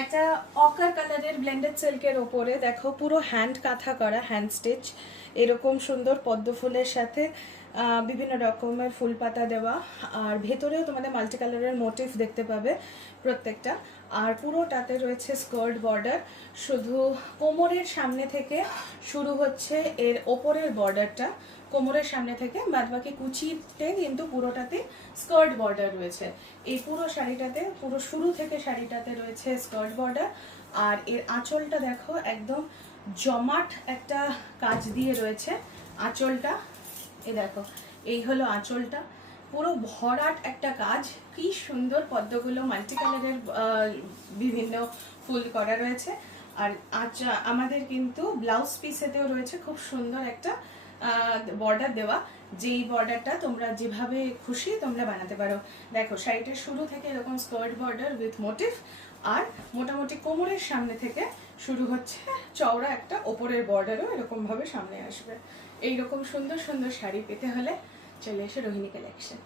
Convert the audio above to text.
একটা অকার কালারের ব্লেন্ডেড সিল্কের ওপরে দেখো পুরো হ্যান্ড কাঁথা করা, হ্যান্ড স্টিচ, এরকম সুন্দর পদ্ম ফুলের সাথে বিভিন্ন রকমের ফুল পাতা দেওয়া, আর ভেতরেও তোমাদের মাল্টি কালারের মোটিভ দেখতে পাবে প্রত্যেকটা। আর পুরোটাতে রয়েছে স্কার্ট বর্ডার, শুধু কোমরের সামনে থেকে শুরু হচ্ছে এর ওপরের বর্ডারটা, কোমরের সামনে থেকে বাদবাকি কুচিতে কিন্তু পুরোটাতে স্কার্ট বর্ডার রয়েছে। এই পুরো শাড়িটাতে, পুরো শুরু থেকে শাড়িটাতে রয়েছে স্কার্ট বর্ডার। আর এর আঁচলটা দেখো একদম জমাট একটা কাজ দিয়ে রয়েছে আঁচলটা। এই দেখো, এই হলো আঁচলটা, পুরো ভরাট একটা কাজ, কি সুন্দর পদ্মগুলো মাল্টি কালারের বিভিন্ন ফুল করা রয়েছে। আর আমাদের কিন্তু ব্লাউজ পিসেতেও রয়েছে খুব সুন্দর একটা বর্ডার দেওয়া, যেই বর্ডারটা তোমরা যেভাবে খুশি তোমরা বানাতে পারো। দেখো শাড়িটার শুরু থেকে এরকম স্কার্ট বর্ডার উইথ মোটিভ, আর মোটামুটি কোমরের সামনে থেকে শুরু হচ্ছে চওড়া একটা ওপরের বর্ডারও এরকম ভাবে সামনে আসবে। এইরকম সুন্দর সুন্দর শাড়ি পেতে হলে চলে এসো রোহিণী কালেকশন।